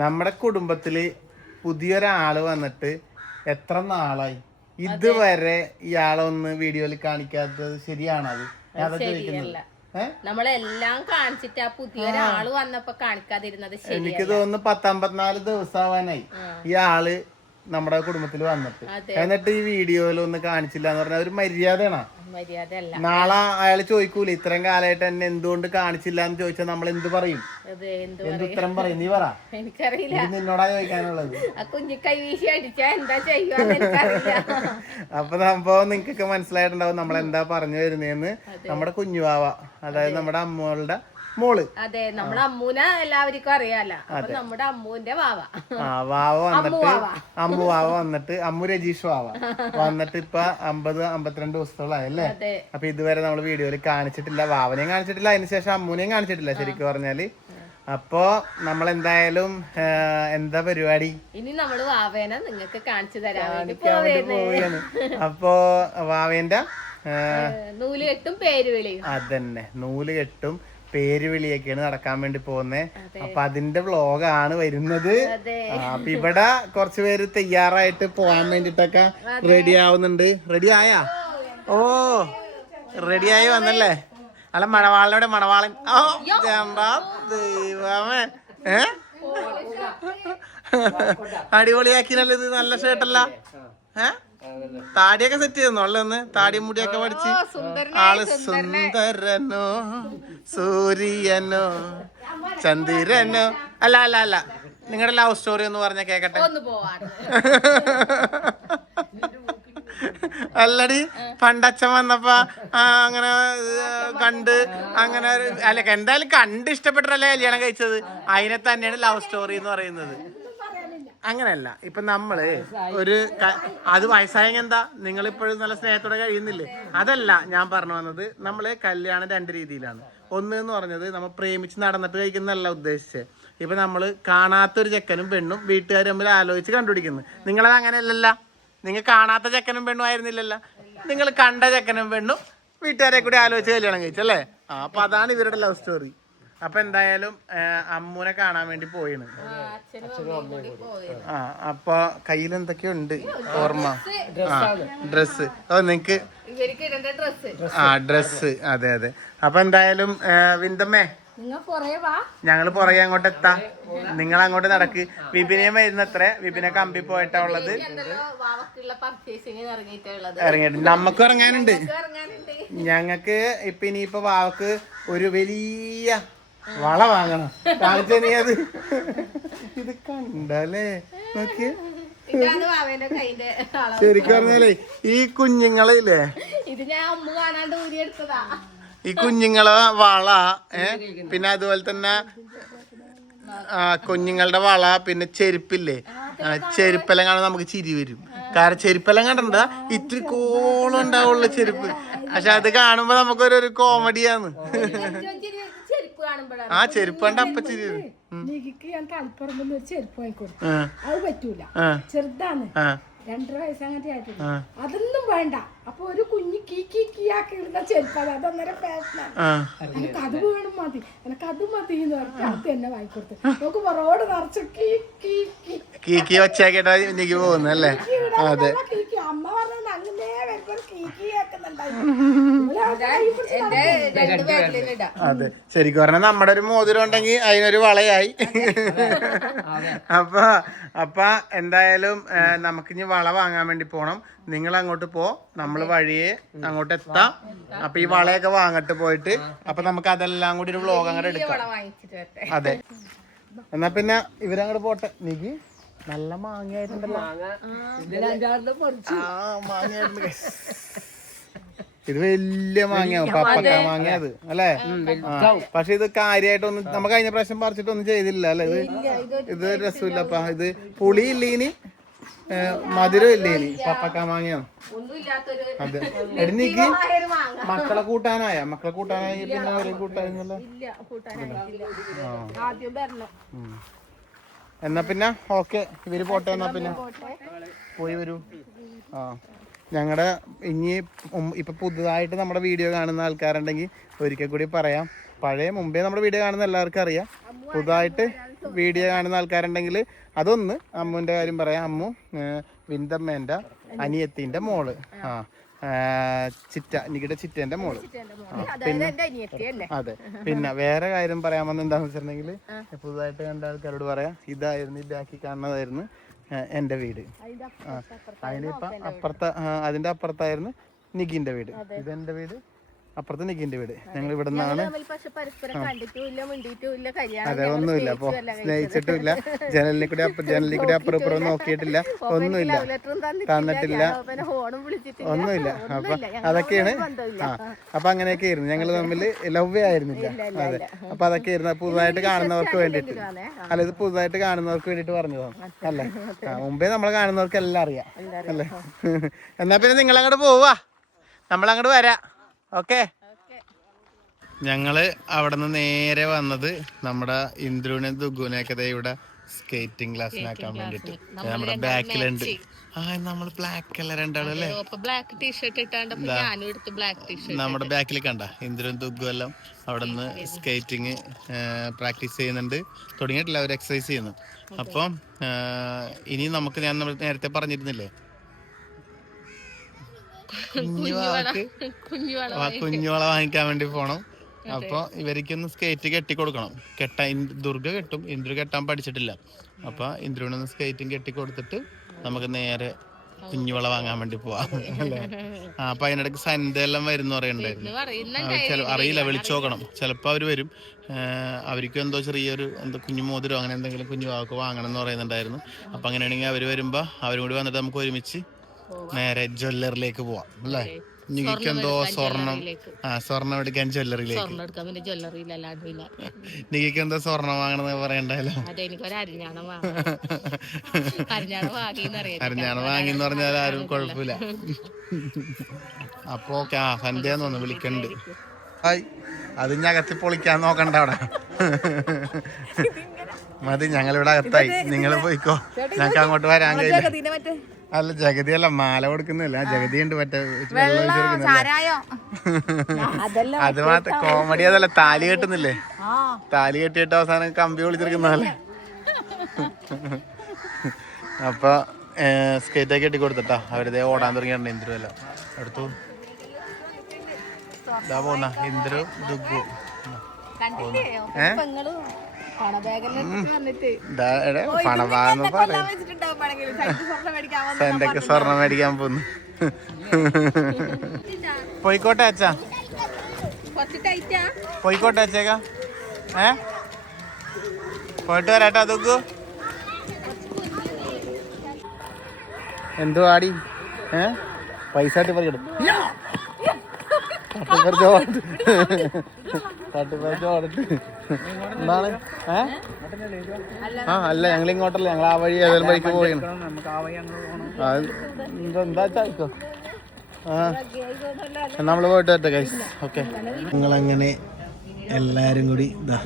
നമ്മുടെ കുടുംബത്തില് പുതിയൊരാള് വന്നിട്ട് എത്ര നാളായി? ഇതുവരെ ഇയാളൊന്ന് വീഡിയോയിൽ കാണിക്കാത്തത് ശരിയാണോ? അത് ചോദിക്കുന്നത്. നമ്മളെല്ലാം കാണിച്ചിട്ട് ആ പുതിയൊരാള് വന്നപ്പോ കാണിക്കാതിരുന്നത് എനിക്ക് തോന്നുന്നു 54 ദിവസം ആവാനായി ഈ ആള് നമ്മുടെ കുടുംബത്തിൽ വന്നിട്ട്. എന്നിട്ട് ഈ വീഡിയോയിൽ ഒന്ന് കാണിച്ചില്ല എന്ന് പറഞ്ഞാൽ ഒരു മര്യാദയാണോ? നാളെ അയാൾ ചോദിക്കൂല ഇത്രയും കാലമായിട്ട് എന്നെ എന്തുകൊണ്ട് കാണിച്ചില്ല എന്ന് ചോദിച്ചാൽ നമ്മൾ എന്ത് പറയും? എന്ത് ഉത്തരം പറയും? നീ പറ. എനിക്കറിയില്ല, നിന്നോടാ ചോദിക്കാനുള്ളത്. അപ്പൊ സംഭവം നിങ്ങൾക്കൊക്കെ മനസ്സിലായിട്ടുണ്ടാവും നമ്മൾ എന്താ പറഞ്ഞു വരുന്നതെന്ന്. നമ്മുടെ കുഞ്ഞുവാവ, അതായത് നമ്മുടെ അമ്മകളുടെ മോള്. അതെ, നമ്മുടെ അമ്മൂനെ എല്ലാവർക്കും അറിയാലോ. നമ്മുടെ അമ്മൂന്റെ വാവ. വാവ വന്നിട്ട് വാവ വന്നിട്ട് അമ്മു രജീഷ് വാവ വന്നിട്ട് ഇപ്പൊ 50-52 ദിവസത്തോളായി അല്ലേ? അപ്പൊ ഇതുവരെ നമ്മൾ വീഡിയോയിൽ കാണിച്ചിട്ടില്ല, വാവനെയും കാണിച്ചിട്ടില്ല, അതിനുശേഷം അമ്മൂനെയും കാണിച്ചിട്ടില്ല ശരിക്കും പറഞ്ഞാല്. അപ്പൊ നമ്മളെന്തായാലും എന്താ പരിപാടി? ഇനി നമ്മള് വാവേനെ നിങ്ങൾക്ക് കാണിച്ചു തരാൻ പോവുകയാണ്. അപ്പൊ വാവേന്റെ നൂലുകെട്ടും പേരുവിളിയും, അതന്നെ നൂലുകെട്ടും പേരുവിളിയൊക്കെയാണ് നടക്കാൻ വേണ്ടി പോകുന്നത്. അപ്പൊ അതിന്റെ വ്ളോഗാണ് വരുന്നത്. അപ്പൊ ഇവിടെ കുറച്ചു പേര് തയ്യാറായിട്ട് പോകാൻ വേണ്ടിട്ടൊക്കെ റെഡി ആവുന്നുണ്ട്. റെഡി ആയാ? ഓ റെഡിയായി വന്നല്ലേ? അല്ല മണവാളനോടെ മണവാളൻ. ഓ ദൈവമേ, അടിപൊളിയാക്കിനല്ലോ ഇത്. നല്ല ഷർട്ടല്ല? താടിയൊക്കെ സെറ്റ് ചെയ്യുന്നു ഒന്ന്. താടിയും മുടിയൊക്കെ പഠിച്ച് ആള് സുന്ദരനോ സൂര്യനോ ചന്ദ്രനോ. അല്ല അല്ല അല്ല, നിങ്ങളുടെ ലവ് സ്റ്റോറി ഒന്ന് പറഞ്ഞ കേക്കട്ടെ. അല്ലടി പണ്ടച്ഛൻ വന്നപ്പോ അങ്ങനെ കണ്ട് അങ്ങനെ അല്ല എന്തായാലും കണ്ട് ഇഷ്ടപ്പെട്ടല്ലേ കല്യാണം കഴിച്ചത്. അതിനെ തന്നെയാണ് ലവ് സ്റ്റോറി എന്ന് പറയുന്നത്. അങ്ങനെയല്ല, ഇപ്പൊ നമ്മള് ഒരു അത് വയസ്സായെങ്കിൽ എന്താ, നിങ്ങളിപ്പോഴും നല്ല സ്നേഹത്തോടെ കഴിയുന്നില്ലേ? അതല്ല ഞാൻ പറഞ്ഞു വന്നത്. നമ്മള് കല്യാണം 2 രീതിയിലാണ്. ഒന്ന് എന്ന് പറഞ്ഞത് നമ്മൾ പ്രേമിച്ച് നടന്നിട്ട് കഴിക്കുന്നതല്ല ഉദ്ദേശിച്ചത്. ഇപ്പൊ നമ്മള് കാണാത്തൊരു ചെക്കനും പെണ്ണും വീട്ടുകാർ തമ്മിൽ ആലോചിച്ച് കണ്ടുപിടിക്കുന്നു. നിങ്ങളത് അങ്ങനെയല്ലല്ല. നിങ്ങൾ കാണാത്ത ചെക്കനും പെണ്ണും ആയിരുന്നില്ലല്ലോ, നിങ്ങൾ കണ്ട ചെക്കനും പെണ്ണും വീട്ടുകാരെ കൂടി ആലോചിച്ച് കല്യാണം കഴിച്ചല്ലേ? അപ്പൊ അതാണ് ഇവരുടെ ലവ് സ്റ്റോറി. അപ്പൊ എന്തായാലും അമ്മൂനെ കാണാൻ വേണ്ടി പോയിണ്. അപ്പൊ കയ്യിൽ എന്തൊക്കെയുണ്ട് ഓർമ്മ? ഡ്രസ്സ്. ഓ നിങ്ങക്ക് ഡ്രസ്സ്. അതെ അതെ. അപ്പൊ എന്തായാലും വിന്തമ്മേ, ഞങ്ങള് പുറകെ അങ്ങോട്ട് എത്താം, നിങ്ങൾ അങ്ങോട്ട് നടക്ക്. വിപിനെ വരുന്നത്ര. വിപിനെ കമ്പി പോയിട്ടാ ഉള്ളത്. ഇറങ്ങിയിട്ട് നമ്മക്കും ഇറങ്ങാനുണ്ട്. ഞങ്ങക്ക് ഇപ്പൊ ഇനിയിപ്പോ വാവക്ക് ഒരു വലിയ വള വാങ്ങണം. കാണിച്ച നീ അത് ഇത് കണ്ടല്ലേ? നോക്കിയേ, ശരിക്കും പറഞ്ഞാലേ ഈ കുഞ്ഞുങ്ങളില്ലേ, ഇത് ഞാൻ അമ്മ കാണാണ്ട് ഊരിയെടുത്തതാ. ഈ കുഞ്ഞുങ്ങളെ വള പിന്നെ അതുപോലെ തന്നെ കുഞ്ഞുങ്ങളുടെ വള, പിന്നെ ചെരുപ്പില്ലേ, ചെരുപ്പെല്ലാം കാണാൻ നമുക്ക് ചിരി വരും. കാരണം ചെരുപ്പെല്ലാം കണ്ട ഇത്തിരി കോളം ഉണ്ടാവുള്ള ചെരുപ്പ്. പക്ഷെ അത് കാണുമ്പോ നമുക്കൊരു കോമഡിയാണ്. ആ ചെരുപ്പ് കണ്ട അപ്പ ചിരി വരും. ഞാൻ തളിപ്പറമ്പ് ഒരു ചെരുപ്പ് വാങ്ങിക്കൊടുത്തു. അത് പറ്റൂല, ചെറുതാണ്, 2.5 വയസ്സങ്ങനത്തെ ആയിട്ടില്ല. അതൊന്നും വേണ്ട. അപ്പൊ ഒരു കുഞ്ഞ് കീയാക്കി ഇടുന്ന ചെരുപ്പാണ്. അതന്നേരം ഫാഷനാണ്. എനിക്ക് അത് വേണം, മതി, എനിക്ക് അത് മതി എന്ന് പറഞ്ഞിട്ട് അത് തന്നെ വാങ്ങിക്കൊടുത്തു. നമുക്ക് റോഡ് നിറച്ച് കീക്കി വച്ചാക്കിട്ടാ എനിക്ക് പോകുന്നല്ലേ? അതെ. അമ്മ പറഞ്ഞത് അങ്ങനെ വരുമ്പോ അതെ, ശരിക്കും പറഞ്ഞാൽ നമ്മുടെ ഒരു മോതിരം ഉണ്ടെങ്കിൽ അതിനൊരു വളയായി. അപ്പൊ എന്തായാലും നമുക്കിനി വള വാങ്ങാൻ വേണ്ടി പോണം. നിങ്ങൾ അങ്ങോട്ട് പോ, നമ്മൾ വഴിയെ അങ്ങോട്ട് എത്താം. അപ്പൊ ഈ വളയൊക്കെ വാങ്ങട്ട് പോയിട്ട്. അപ്പൊ നമുക്ക് അതെല്ലാം കൂടി ഒരു വ്ലോഗ് അങ്ങനെ എടുക്കാം. അതെ, എന്നാ പിന്നെ ഇവരങ്ങോട്ട് പോട്ടെ. നീക്ക് നല്ല മാങ്ങയായിട്ടുണ്ടല്ലോ. മാങ്ങയായിട്ടുണ്ട്. ഇത് വലിയ മാങ്ങയാവും, പപ്പക്ക മാങ്ങ അത് അല്ലേ? പക്ഷെ ഇത് കാര്യമായിട്ടൊന്നും നമ്മ കഴിഞ്ഞ പ്രാവശ്യം പറിച്ചിട്ടൊന്നും ചെയ്തില്ല അല്ലെ? ഇത് രസമില്ലപ്പാ. ഇത് പുളി ഇല്ലേനി, മധുരം ഇല്ലേനി, പപ്പക്ക മാങ്ങയാണ്. അതെ. എടീക്ക് മക്കളെ കൂട്ടാനായ പിന്നെ അവരെ കൂട്ടാനല്ലോ. എന്നാ പിന്നെ ഓക്കെ, ഇവര് പോട്ടെ. എന്നാ പിന്നെ പോയി വരൂ. ഞങ്ങളുടെ ഇനി ഇപ്പം പുതുതായിട്ട് നമ്മുടെ വീഡിയോ കാണുന്ന ആൾക്കാരുണ്ടെങ്കിൽ ഒരിക്കൽ കൂടി പറയാം. മുമ്പേ നമ്മുടെ വീഡിയോ കാണുന്ന എല്ലാവർക്കും അറിയാം. പുതുതായിട്ട് വീഡിയോ കാണുന്ന ആൾക്കാരുണ്ടെങ്കിൽ അതൊന്ന് അമ്മുവിൻ്റെ കാര്യം പറയാം. അമ്മു വിന്തമ്മേൻ്റെ അനിയത്തിൻ്റെ മോള്, നികിടെ ചിറ്റേൻ്റെ മോള്. അതെ. പിന്നെ വേറെ കാര്യം പറയാമെന്ന് എന്താണെന്ന് വെച്ചിട്ടുണ്ടെങ്കിൽ പുതുതായിട്ട് കണ്ട ആൾക്കാരോട് പറയാം, ഇതായിരുന്നു ഇതാക്കി കാണുന്നതായിരുന്നു എൻ്റെ വീട്. അതിൻ്റെ അപ്പുറത്തായിരുന്നു നിഗിൻ്റെ വീട്. ഇതെൻ്റെ വീട്, അപ്പുറത്ത് നിഗിൻ്റെ വീട്. ഞങ്ങൾ ഇവിടെ നിന്നാണ്. അതെ, ഒന്നുമില്ല. അപ്പോൾ സ്നേഹിച്ചിട്ടുമില്ല, ജനലിൽ കൂടി അപ്പുറം ഇപ്പുറം നോക്കിയിട്ടില്ല, ഒന്നുമില്ല, തന്നിട്ടില്ല, ഒന്നുമില്ല. അപ്പൊ അതൊക്കെയാണ്. അപ്പൊ അങ്ങനെയൊക്കെ ആയിരുന്നു ഞങ്ങൾ തമ്മിൽ. ലവ് ആയിരുന്നില്ല. അതെ. അപ്പൊ അതൊക്കെ ആയിരുന്നു പുതുതായിട്ട് കാണുന്നവർക്ക് വേണ്ടിയിട്ട്. അല്ല, ഇത് പുതുതായിട്ട് കാണുന്നവർക്ക് വേണ്ടിയിട്ട് പറഞ്ഞതാണ് അല്ലേ? മുമ്പേ നമ്മൾ കാണുന്നവർക്ക് എല്ലാം അറിയാം അല്ലേ? എന്നാ പിന്നെ നിങ്ങൾ അങ്ങോട്ട് പോവാ, നമ്മളങ്ങോട്ട് വരാം. ഓക്കെ. ഞങ്ങള് അവിടെ നിന്ന് നേരെ വന്നത് നമ്മുടെ ഇന്ദ്രുവിനെ ദുഗുനെയൊക്കെ ഇവിടെ സ്കേറ്റിംഗ് ക്ലാസ്സിനാക്കാൻ വേണ്ടിട്ട്. നമ്മുടെ ബാക്കിലുണ്ട്. നമ്മള് ബ്ലാക്ക് കളർ രണ്ടാളും അല്ലേ? നമ്മുടെ ബാക്കിൽ കണ്ട ഇന്ദ്രു ദുഗു എല്ലാം അവിടെ നിന്ന് സ്കേറ്റിങ് പ്രാക്ടീസ് ചെയ്യുന്നുണ്ട്. തുടങ്ങിയിട്ടില്ല, അവർ എക്സസൈസ് ചെയ്യുന്നു. അപ്പം ഇനി നമുക്ക് ഞാൻ നേരത്തെ പറഞ്ഞിരുന്നില്ലേ, കുഞ്ഞുവള വാങ്ങിക്കാൻ വേണ്ടി പോണം. അപ്പൊ ഇവർക്കൊന്ന് സ്കേറ്റ് കെട്ടിക്കൊടുക്കണം. ദുർഗ കെട്ടും, ഇന്ദ്രു കെട്ടാൻ പഠിച്ചിട്ടില്ല. അപ്പൊ ഇന്ദ്രുവിനൊന്ന് സ്കേറ്റും കെട്ടിക്കൊടുത്തിട്ട് നമുക്ക് നേരെ കുഞ്ഞുവള വാങ്ങാൻ വേണ്ടി പോവാം അല്ലേ? അപ്പൊ അതിനിടയ്ക്ക് സന്ധ്യ എല്ലാം വരുന്ന പറയുന്നുണ്ടായിരുന്നു. അറിയില്ല, വിളിച്ചു നോക്കണം. ചിലപ്പോ അവര് വരും. അവർക്കും എന്തോ ചെറിയൊരു കുഞ്ഞു മോതിരോ അങ്ങനെ എന്തെങ്കിലും കുഞ്ഞു വാക്ക് വാങ്ങണം എന്ന് പറയുന്നുണ്ടായിരുന്നു. അപ്പൊ അങ്ങനെയാണെങ്കിൽ അവര് വരുമ്പോ അവരും കൂടി വന്നിട്ട് നമുക്ക് ഒരുമിച്ച് നേരെ ജ്വല്ലറിലേക്ക് പോവാം അല്ലേ? നിങ്ങൾക്കെന്തോ സ്വർണം എടുക്കാൻ ജ്വല്ലറിയിലേക്ക്. നിങ്ങൾക്കെന്തോ സ്വർണം വാങ്ങണമെന്ന് പറയണ്ടല്ലോ. അരിഞ്ഞാണ് വാങ്ങിന്ന് പറഞ്ഞാൽ ആരും കുഴപ്പമില്ല. അപ്പൊ ഓക്കെ. സന്ധ്യന്ന് തോന്നുന്നു വിളിക്കണ്ട്. അത് ഞകത്തി പൊളിക്കാൻ നോക്കണ്ട അവിടെ. മതി, ഞങ്ങളിവിടെ അകത്തായി. നിങ്ങൾ പോയിക്കോ, ഞങ്ങൾക്ക് അങ്ങോട്ട് വരാൻ കഴിയില്ല. അല്ല, ജഗതി അല്ല, മാല കൊടുക്കുന്നില്ല. ജഗതി ഉണ്ട് മറ്റേ അത് മാത്രം കോമഡി. അതല്ല, താലി കെട്ടുന്നില്ലേ? താലി കെട്ടിയിട്ട് അവസാനം കമ്പി വിളിച്ചിരിക്കുന്നതല്ലേ? അപ്പൊ സ്കേറ്റൊക്കെ കെട്ടി കൊടുത്തിട്ടാ അവരിതേ ഓടാൻ തുടങ്ങിയിട്ടുണ്ട്. ഇന്ദ്രു അല്ല എടുത്തു. ഇതാ പോന്ന ഇന്ദ്രു ദുഗു. എന്തൊക്കെ സ്വർണം മേടിക്കാൻ പോന്നു. പോയിക്കോട്ടെ അച്ഛാ, പോയിക്കോട്ടെ അച്ഛേക്കാ. പോയിട്ട് വരാട്ടാ ദുഗു. എന്തു ആടി? പൈസ തട്ടിപ്പറിക്കിടും. എന്താണ്? അല്ല, ഞങ്ങൾ ഇങ്ങോട്ടല്ല, ഞങ്ങൾ ആ വഴി ഏതെങ്കിലും വഴിക്ക് പോയാണ്. എന്താ ചായ്ക്കോ? നമ്മള് പോയിട്ട് വരട്ടെ ഗൈസ്. ഓക്കെ. നിങ്ങളങ്ങനെ എല്ലാരും കൂടി ഇതാ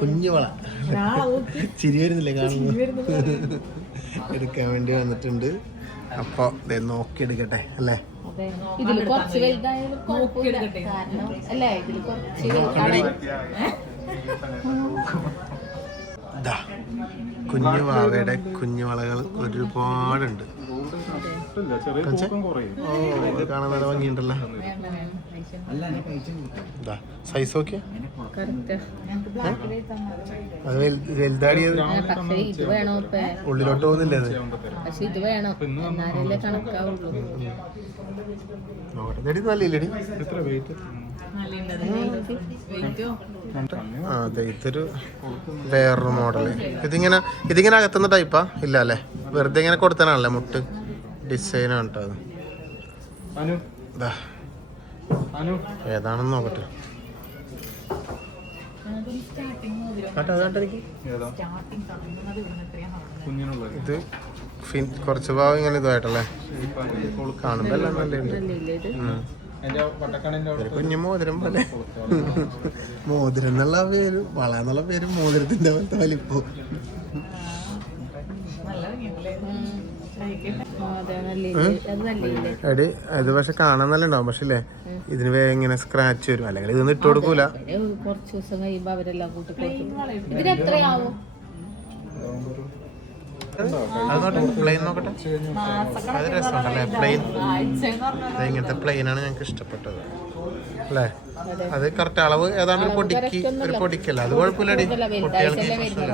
കുഞ്ഞുവള ചിരി വരുന്നില്ലേ കാണുമ്പോ എടുക്കാൻ വേണ്ടി വന്നിട്ടുണ്ട്. അപ്പൊ നോക്കിയെടുക്കട്ടെ അല്ലേ? കുഞ്ഞു വാവയുടെ കുഞ്ഞുവളകൾ ഒരുപാടുണ്ട്. കാണാൻ നല്ല ഭംഗിയുണ്ടല്ലോ. സൈസ് നോക്കിയാ അത് വലുതാടിയത് ഉള്ളിലോട്ട് പോകുന്നില്ലേ? അത് നല്ലില്ലടി. അതെ, ഇതൊരു വേറൊരു മോഡല്. ഇതിങ്ങനെ അകത്തുന്ന ടൈപ്പാ? ഇല്ല അല്ലേ, വെറുതെ ഇങ്ങനെ കൊടുത്തനാണല്ലേ മുട്ട് ഡിസൈനാണ് കേട്ടോ. അത് ഏതാണെന്ന് നോക്കട്ടെ. ഇത് കുറച്ച് ഭാഗം ഇങ്ങനെ ഇതായിട്ടല്ലേ കാണുമ്പോ എല്ലാം നല്ല കുഞ്ഞു മോതിരം പോലെ. മോതിരം എന്നുള്ള പേര്, വള എന്നുള്ള പേര് മോതിരത്തിന്റെ പോലത്തെ വലിപ്പോ. എടി ഇത് പക്ഷെ കാണാൻ നല്ല ഉണ്ടാവും, പക്ഷെ ഇല്ലേ ഇതിന് വേഗം ഇങ്ങനെ സ്ക്രാച്ച് വരും, അല്ലെങ്കിൽ ഇതൊന്നും ഇട്ട് കൊടുക്കൂല. കുറച്ച് ദിവസം കഴിയുമ്പോ അവരെല്ലാം കൂട്ടി ഇതിന് എത്രയാവും? പ്ലെയിൻ നോക്കട്ടെ, അത് രസമുണ്ടല്ലേ പ്ലെയിൻ. ഇങ്ങനത്തെ പ്ലെയിനാണ് ഞങ്ങൾക്ക് ഇഷ്ടപ്പെട്ടത് അല്ലേ. അത് കറക്റ്റ് അളവ് ഏതാണ്ട് ഒരു പൊടിക്കല്ല, അത് കുഴപ്പമില്ലടി, കുട്ടികൾക്ക് പ്രശ്നമില്ല,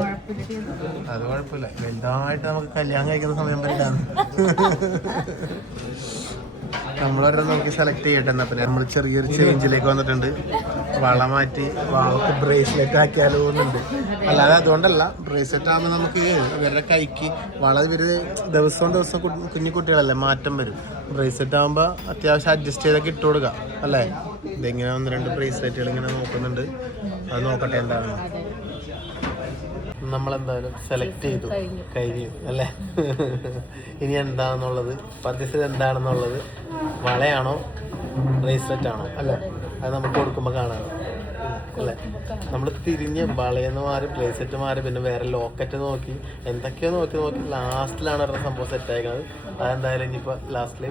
അത് കുഴപ്പമില്ല. വലുതായിട്ട് നമുക്ക് കല്യാണം കഴിക്കുന്ന സമയം വരെയാണ് നമ്മളൊരു നമുക്ക് സെലക്ട് ചെയ്യട്ടെ. എന്നാ പിന്നെ നമ്മൾ ചെറിയൊരു ചേഞ്ചിലേക്ക് വന്നിട്ടുണ്ട്. വള മാറ്റി വളക്ക് ബ്രേസ്ലെറ്റ് ആക്കിയാലോ എന്നുണ്ട്. അല്ലാതെ അതുകൊണ്ടല്ല, ബ്രേസ്ലെറ്റ് ആകുമ്പോൾ നമുക്ക് ഇവരുടെ കൈക്ക് വള ഇവര് ദിവസം കുഞ്ഞു കുട്ടികളല്ലേ, മാറ്റം വരും. ബ്രേസ്ലെറ്റ് ആകുമ്പോൾ അത്യാവശ്യം അഡ്ജസ്റ്റ് ചെയ്തൊക്കെ ഇട്ട് കൊടുക്കുക അല്ലേ. ഇതിങ്ങനെ 1-2 ബ്രേസ്ലെറ്റുകൾ ഇങ്ങനെ നോക്കുന്നുണ്ട്, അത് നോക്കട്ടെ എന്താണ്. നമ്മളെന്തായാലും സെലക്ട് ചെയ്തു കഴിഞ്ഞു അല്ലേ. ഇനി എന്താണെന്നുള്ളത്, പർച്ചേസ് എന്താണെന്നുള്ളത്, വളയാണോ ബ്രേസ്ലെറ്റ് ആണോ അല്ലേ, അത് നമുക്ക് കൊടുക്കുമ്പോൾ കാണാം അല്ലേ. നമ്മൾ തിരിഞ്ഞ് വളയെന്ന് മാറി ബ്രേസ്ലെറ്റ് മാറി പിന്നെ വേറെ ലോക്കറ്റ് നോക്കി എന്തൊക്കെയോ നോക്കി ലാസ്റ്റിലാണ് അവരുടെ സംഭവം സെറ്റ് ആയിരിക്കുന്നത്. അതെന്തായാലും ഇനിയിപ്പോൾ ലാസ്റ്റിൽ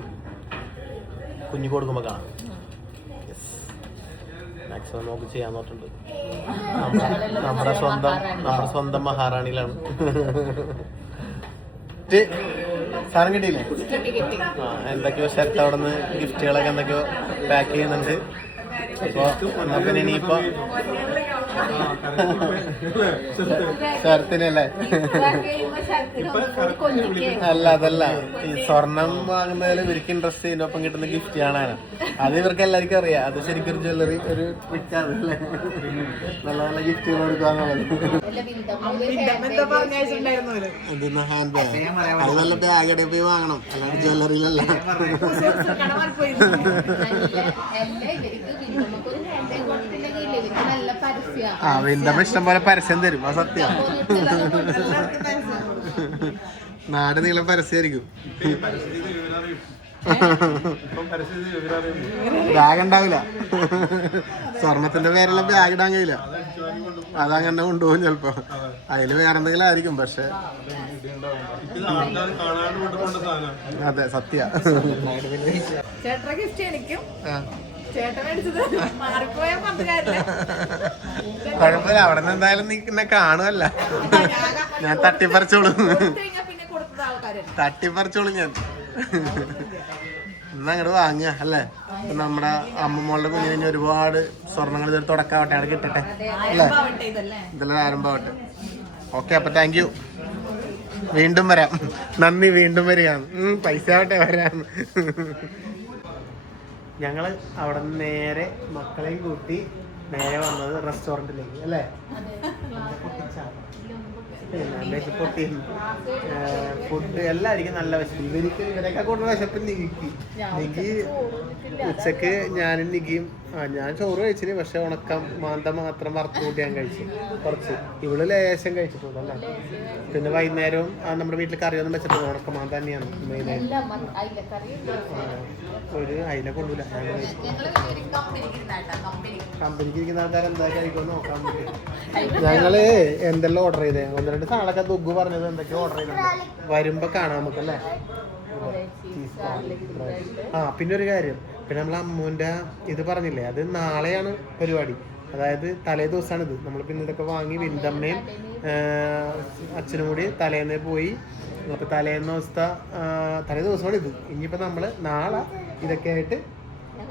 കുഞ്ഞു കൊടുക്കുമ്പോൾ കാണാം. മാക്സിമം നമുക്ക് ചെയ്യാൻ നോട്ടുണ്ട്. നമ്മുടെ സ്വന്തം മഹാറാണിയിലാണ്. സാധനം കിട്ടിയില്ലേ? എന്തൊക്കെയോ ഷർട്ട് അവിടെ നിന്ന് ഗിഫ്റ്റുകളൊക്കെ എന്തൊക്കെയോ പാക്ക് ചെയ്യുന്നുണ്ട്. അപ്പോൾ എന്നാൽ പിന്നെ ഇനിയിപ്പോൾ ഷർട്ടിനല്ലേ, അല്ല അതല്ല, ഈ സ്വർണം വാങ്ങുന്നതിൽ ഇവർക്ക് ഇൻട്രസ്റ്റ് ഇതിൻ്റെ ഒപ്പം കിട്ടുന്ന ഗിഫ്റ്റ് കാണാനാണ്. അത് ഇവർക്ക് എല്ലാവർക്കും അറിയാം. അത് ശരിക്കും ഒരു ജ്വല്ലറി ഒരു ട്രിക്കാണ് അല്ലേ, നല്ല നല്ല ഗിഫ്റ്റുകൾ കൊടുക്കാന്നുള്ളത്. ഹാൻഡ് ബാഗ്, അത് നല്ല ബാഗ് ഇടയിൽ പോയി വാങ്ങണം, അല്ലാണ്ട് ജ്വല്ലറിയിലല്ല. ആ വിന്തമ്മ ഇഷ്ടം പോലെ പരസ്യം തരും, അത് സത്യം. നാട് നീളം പരസ്യമായിരിക്കും. ബാഗ് ഉണ്ടാവില്ല, സ്വർണത്തിന്റെ പേരുള്ള ബാഗ് ഇടാൻ കഴിയില്ല, അതങ്ങനെ കൊണ്ടുപോകും ചിലപ്പോ. അതില് വേറെ എന്തെങ്കിലും ആയിരിക്കും, പക്ഷെ അതെ സത്യ. കുഴപ്പമില്ല, അവിടെ നിന്ന് എന്തായാലും നീ എന്നെ കാണുമല്ല, ഞാൻ തട്ടിപ്പറിച്ചോളും ഞാൻ. ഇന്ന് അങ്ങോട്ട് വാങ്ങുക അല്ലേ. നമ്മുടെ അമ്മമ്മളുടെ കുഞ്ഞിന് ഒരുപാട് സ്വർണ്ണങ്ങൾ ഇതൊരു തുടക്കാവട്ടെ, അവിടെ കിട്ടട്ടെ അല്ലേ, ഇതെല്ലാം ആരംഭമാവട്ടെ. ഓക്കെ, അപ്പൊ താങ്ക് യു, വീണ്ടും വരാം. നന്ദി, വീണ്ടും വരികയാണ്. പൈസ ആവട്ടെ, വരാം. ഞങ്ങള് അവിടെ നിന്ന് നേരെ മക്കളെയും കൂട്ടി നേരെ വന്നത് റെസ്റ്റോറൻറ്റിലേക്ക് അല്ലേ. ഫുഡ് എല്ലായിരിക്കും നല്ല വിശപ്പ്. ഇവരൊക്കെ കൂടുതൽ വിശപ്പ് നികി ഉച്ചക്ക് ഞാനും നികിയും ഞാൻ ചോറ് കഴിച്ചിന്, പക്ഷെ ഉണക്കം മാന്ത മാത്രം വറുത്ത് കൂട്ടി ഞാൻ കഴിച്ചു കുറച്ച്. ഇവള് ലേശം കഴിച്ചിട്ടുണ്ട് അല്ലേ. പിന്നെ വൈകുന്നേരവും നമ്മുടെ വീട്ടിൽ കറിയൊന്നും വെച്ചിട്ടുണ്ട്, ഉണക്ക മാന്ത തന്നെയാണ് മെയിനായിട്ട്. ഒരു അതിനെ കൊള്ളൂല, കമ്പനിക്ക് ഇരിക്കുന്ന ആൾക്കാർ എന്താ കഴിക്കുമെന്ന് നോക്കാൻ വേണ്ടി ഞങ്ങള് എന്തെല്ലാം ഓർഡർ ചെയ്തേ. 1-2 സാധനമൊക്കെ ദുഗ്ഗു പറഞ്ഞത് എന്തൊക്കെയോ ഓർഡർ ചെയ്തിട്ടുണ്ട്, വരുമ്പോ കാണാം നമുക്കല്ലേ. പിന്നെ ഒരു കാര്യം, പിന്നെ നമ്മളെ അമ്മൂന്റെ ഇത് പറഞ്ഞില്ലേ, അത് നാളെയാണ് പരിപാടി. അതായത് തലേ ദിവസമാണിത്. നമ്മൾ പിന്നെ ഇതൊക്കെ വാങ്ങി വിന്തമ്മയും അച്ഛനും കൂടി തലേന്ന് പോയി. അപ്പോൾ തലേ ദിവസമാണ് ഇത്. ഇനിയിപ്പോൾ നമ്മൾ നാളെ ഇതൊക്കെ ആയിട്ട്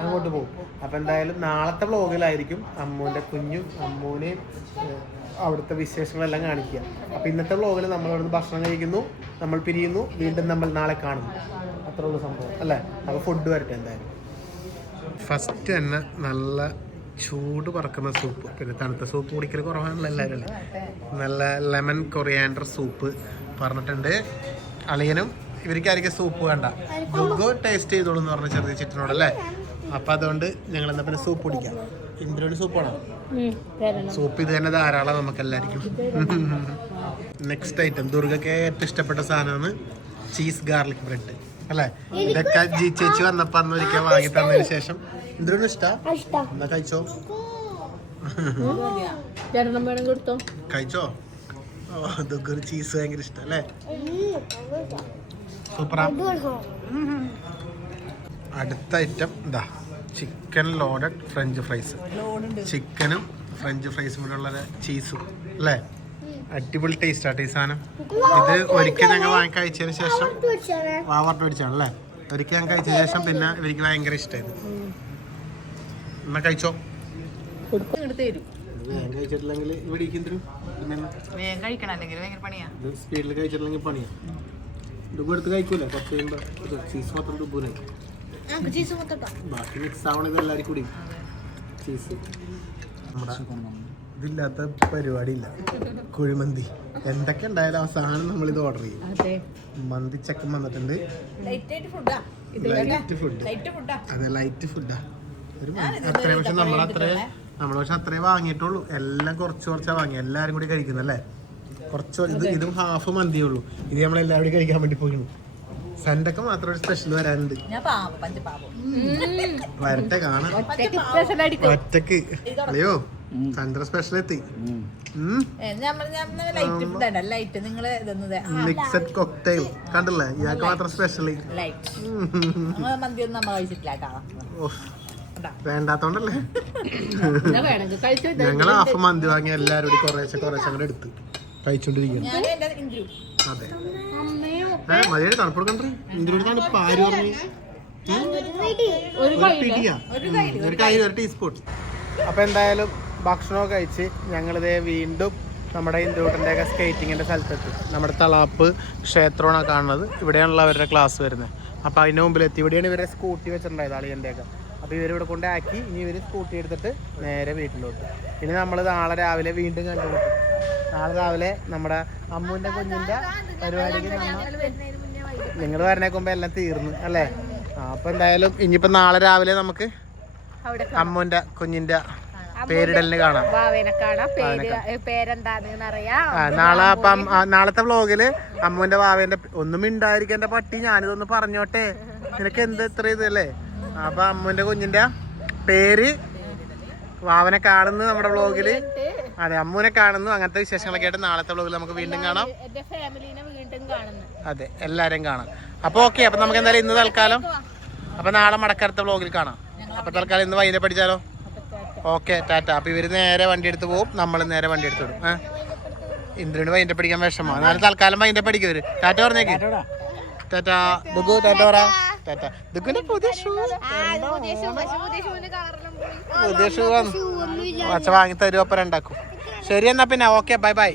അങ്ങോട്ട് പോകും. അപ്പോൾ എന്തായാലും നാളത്തെ വ്ളോഗിലായിരിക്കും അമ്മൂൻ്റെ കുഞ്ഞും അമ്മൂനെയും അവിടുത്തെ വിശേഷങ്ങളെല്ലാം കാണിക്കുക. അപ്പോൾ ഇന്നത്തെ വ്ളോഗിൽ നമ്മൾ അവിടുന്ന് ഭക്ഷണം കഴിക്കുന്നു, നമ്മൾ പിരിയുന്നു, വീണ്ടും നമ്മൾ നാളെ കാണുന്നു. അത്രയുള്ള സംഭവം അല്ലേ. അപ്പോൾ ഫുഡ് വരട്ടെ എന്തായാലും. ഫസ്റ്റ് തന്നെ നല്ല ചൂട് പറക്കുന്ന സൂപ്പ്, പിന്നെ തണുത്ത സൂപ്പ് കുടിക്കൽ കുറവാണല്ലോ എല്ലാവരും അല്ലേ. നല്ല ലെമൺ കൊറിയാൻഡർ സൂപ്പ് പറഞ്ഞിട്ടുണ്ട്. അളിയനും ഇവർക്കായിരിക്കും സൂപ്പ് വേണ്ട, ദുഗ്ഗോ ടേസ്റ്റ് ചെയ്തോളൂ എന്ന് പറഞ്ഞ ചെറിയ ചിറ്റനോടല്ലേ. അപ്പം അതുകൊണ്ട് ഞങ്ങൾ എന്നാ പിന്നെ സൂപ്പ് കുടിക്കാം. ഇന്ത്യയുടെ സൂപ്പ് വേണം, സൂപ്പ് ഇത് തന്നെ ധാരാളം നമുക്ക് എല്ലാവർക്കും. നെക്സ്റ്റ് ഐറ്റം ദുർഗയ്ക്ക് ഏറ്റവും ഇഷ്ടപ്പെട്ട സാധനമാണ് ചീസ് ഗാർലിക് ബ്രെഡ് അല്ലേ. ഇതൊക്കെ ജി ചേച്ചി വന്നപ്പോൾ അന്ന് ഒരിക്കൽ വാങ്ങി തന്നതിന് ശേഷം എന്തിനൊന്നും ഇഷ്ടം എന്നാ കഴിച്ചോ. ഇതൊക്കെ ഒരു ചീസ് ഭയങ്കര ഇഷ്ടം അല്ലേ? സൂപ്പറാ. അടുത്ത ഐറ്റം ഇതാ ചിക്കൻ ലോഡഡ് ഫ്രഞ്ച് ഫ്രൈസ്. ചിക്കനും ഫ്രഞ്ച് ഫ്രൈസും കൂടെ ഉള്ള ചീസും അല്ലേ? അടിപൊളി ടേസ്റ്റാണ് ഈ സാധനം. ഇത് ഒരിക്കൽ ഞങ്ങൾ വാങ്ങി കഴിച്ചതിന് ശേഷം വാവട്ട് പിടിച്ചാണല്ലേ? ഒരിക്കൽ ഞാൻ കഴിച്ച ശേഷം പിന്നെ ഇവർക്ക് ഭയങ്കര ഇഷ്ടമായിരുന്നു. എന്നാ കഴിച്ചോ. കഴിച്ചിട്ടില്ലെങ്കിൽ ഇവിടെ സ്പീഡിൽ കഴിച്ചിട്ടില്ലെങ്കിൽ പണിയാ. ഡുബ് എടുത്ത് കഴിക്കൂല. കുറച്ച് കഴിയുമ്പോൾ ചീസ് മാത്രം ഡുബൂനായി. ബാക്കി മിക്സ് ആവണ ഇത് എല്ലാവരും കൂടി ചീസ്. നമ്മുടെ ഇതില്ലാത്ത പരിപാടിയില്ല. കുഴിമന്തി എന്തൊക്കെ ഉണ്ടായാലും അവസാനം നമ്മളിത് ഓർഡർ ചെയ്യും. മന്തി ചക്കൻ വന്നിട്ടുണ്ട്. Light food. അതെ, ലൈറ്റ് ഫുഡാ. അത്രയും പക്ഷെ നമ്മൾ പക്ഷെ അത്രേ വാങ്ങിയിട്ടുള്ളൂ. എല്ലാം കുറച്ചാ വാങ്ങി. എല്ലാരും കൂടി കഴിക്കുന്നല്ലേ? കുറച്ച് ഇതും ഹാഫ് മന്തിയേ ഉള്ളൂ. ഇത് നമ്മളെല്ലാവരും കഴിക്കാൻ വേണ്ടി പോയിരുന്നു. സൺഡേക്ക് മാത്രം ഒരു സ്പെഷ്യൽ വരാനുണ്ട്. വരട്ടെ കാണാം. ഒറ്റക്ക് അല്ലയോ സൺഡേ സ്പെഷ്യൽ എത്തി. മിക്സഡ് കോക്ടെയിൽ കണ്ടില്ലേ? ഇയാൾക്ക് മാത്രം സ്പെഷ്യൽ. വേണ്ടാത്തോണ്ടല്ലേ? ഞങ്ങൾ ഹാഫ് മന്തി വാങ്ങി എല്ലാരും കൂടി കുറേശ്ശെ അങ്ങോട്ട് എടുത്ത് കഴിച്ചോണ്ടിരിക്കുന്നു. അതെ, മതിയായി തണുപ്പ് കണ്ടേ. ഇന്ത്യയുടെ തണുപ്പ് ആര് പറഞ്ഞു? ഒരു ടീസ്പൂൺ. അപ്പൊ എന്തായാലും ഭക്ഷണമൊക്കെ കഴിച്ച് ഞങ്ങളിതേ വീണ്ടും നമ്മുടെ ഇന്ത്യയുടെ ഒക്കെ സ്കേറ്റിങ്ങിന്റെ സ്ഥലത്തെത്തി. നമ്മുടെ തളാപ്പ് ക്ഷേത്രമാണ് കാണുന്നത്. ഇവിടെയാണല്ലോ അവരുടെ ക്ലാസ് വരുന്നത്. അപ്പൊ അതിന്റെ മുമ്പിലെത്തി. ഇവിടെയാണ് ഇവരുടെ സ്കൂട്ടി വെച്ചിട്ടുണ്ടായത് അളിയൻ്റെയൊക്കെ. അപ്പോൾ ഇവരിവിടെ കൊണ്ടാക്കി ഇനി ഇവർ സ്കൂട്ടി എടുത്തിട്ട് നേരെ വീട്ടിലോട്ട്. ഇനി നമ്മൾ നാളെ രാവിലെ വീണ്ടും കണ്ടുമുട്ടും. നാളെ രാവിലെ നമ്മുടെ അമ്മുവിൻ്റെ കുഞ്ഞിൻ്റെ പരിപാടിക്ക് നിങ്ങൾ വരണേക്കുമ്പോൾ എല്ലാം തീർന്നു അല്ലേ? അപ്പോൾ എന്തായാലും ഇനിയിപ്പോൾ നാളെ രാവിലെ നമുക്ക് അമ്മുവിൻ്റെ കുഞ്ഞിൻ്റെ പേരിടലിന് കാണാം. നാളെ അപ്പം നാളത്തെ വ്ളോഗില് അമ്മുവിൻ്റെ വാവേൻ്റെ ഒന്നും മിണ്ടായിരിക്കും. എൻ്റെ പട്ടി ഞാനിതൊന്ന് പറഞ്ഞോട്ടെ, നിനക്ക് എന്ത് ഇത്ര ഇതല്ലേ? അപ്പൊ അമ്മുവിന്റെ കുഞ്ഞിന്റെ പേര് വാവനെ കാണുന്നു നമ്മുടെ വ്ളോഗില്. അതെ, അമ്മുവിനെ കാണുന്നു. അങ്ങനത്തെ വിശേഷങ്ങളൊക്കെ ആയിട്ട് നാളത്തെ വ്ളോഗിൽ നമുക്ക് വീണ്ടും കാണാം. അതെ, എല്ലാരെയും കാണാം. അപ്പൊ ഓക്കെ. അപ്പൊ നമുക്ക് എന്തായാലും ഇന്ന് തൽക്കാലം അപ്പൊ നാളെ മടക്കടുത്ത വ്ളോഗിൽ കാണാം. അപ്പൊ തൽക്കാലം ഇന്ന് വൈകിട്ട് പഠിച്ചാലോ? ഓക്കെ, ടാറ്റ. അപ്പൊ ഇവര് നേരെ വണ്ടി എടുത്ത് പോകും, നമ്മൾ നേരെ വണ്ടി എടുത്ത് വിടും. ഇന്ദ്രന് വൈകിട്ട് പഠിക്കാൻ വിഷമോ? എന്നാലും തൽക്കാലം വൈകിട്ട് പഠിക്കും ഇവര്. ടാറ്റ പറഞ്ഞേക്ക്. ടാറ്റ ദുഗു. ടാറ്റ പറ. ടാറ്റ ദുഗുന് പുതിയ ഷൂ വന്നു. വച്ച വാങ്ങി തരും. അപ്പം ഉണ്ടാക്കും. ശരി എന്നാ പിന്നെ ഓക്കെ, ബൈ ബൈ.